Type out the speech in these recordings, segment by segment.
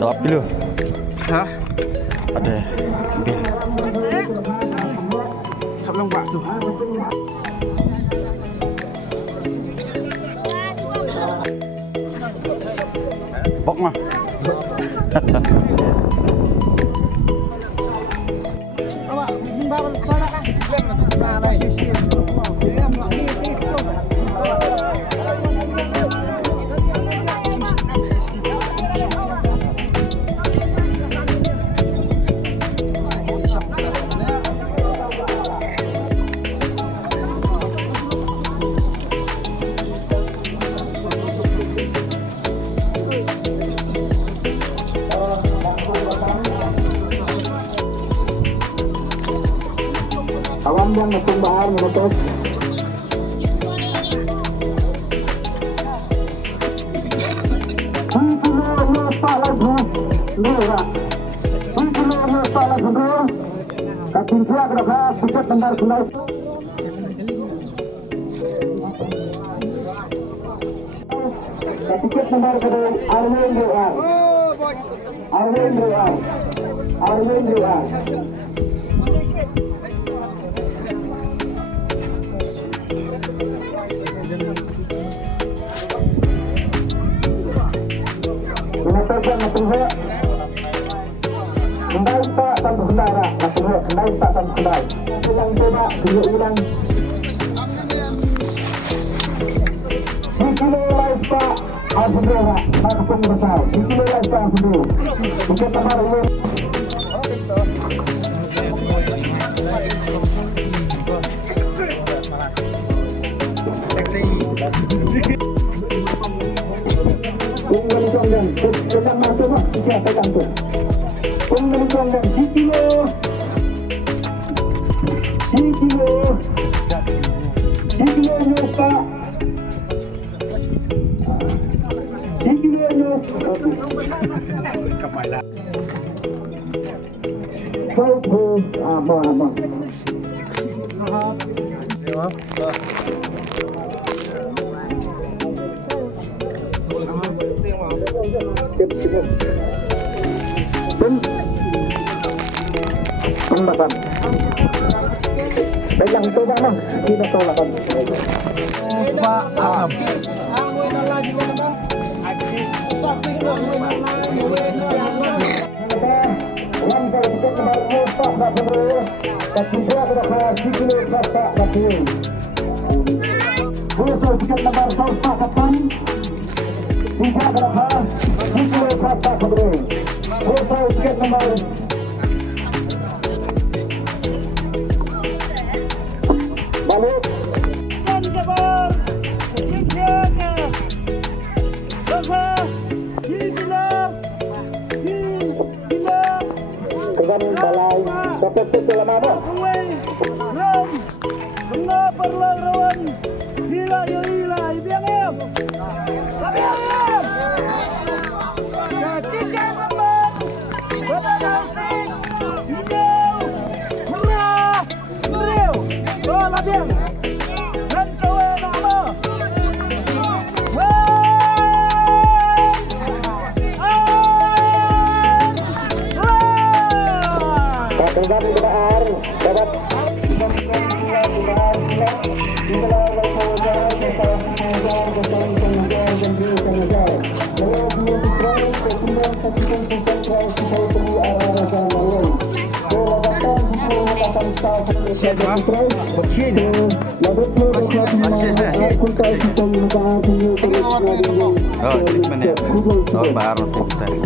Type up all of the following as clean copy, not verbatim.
Dapat dulu. Hah? Ada. Sebelum Pak tuh. Pok mah. Awam yang masuk bahar menutup. Tiket nomor kedua Arwin Doan. Arwin Doan. Arwin Doan. Menyatakan masalah kembali Pak tanpa kendara, masalah kembali Pak tanpa kendara. Ulang coba, dulu ulang. Sikilo live Pak, Alhamdulillah, langsung besar. Sikilo live Pak, Alhamdulillah. Bukan tamar ulang. Unggal jonggan, sedang masuk mas, kita pegang tu. Unggal jonggan, sikilo, sikilo, sikilo nyopa, sikilo nyopa. Kau apa? Pembahasan. Pegang itu bang, kita tolakkan. Pak Asam. Balik. balai dapat keselamatan. Mengapa lawan? Gila ya gila, biang em. Tapi em. Jadi jangan berdanasik. Hidau. Murah. Meriu. Bola biang. Dan kowe nama. Tenggang benar dapat Oh, treatment ya. Oh, baru tadi.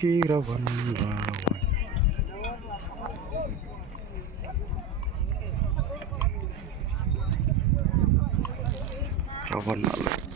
Kirawan kawan-kawan.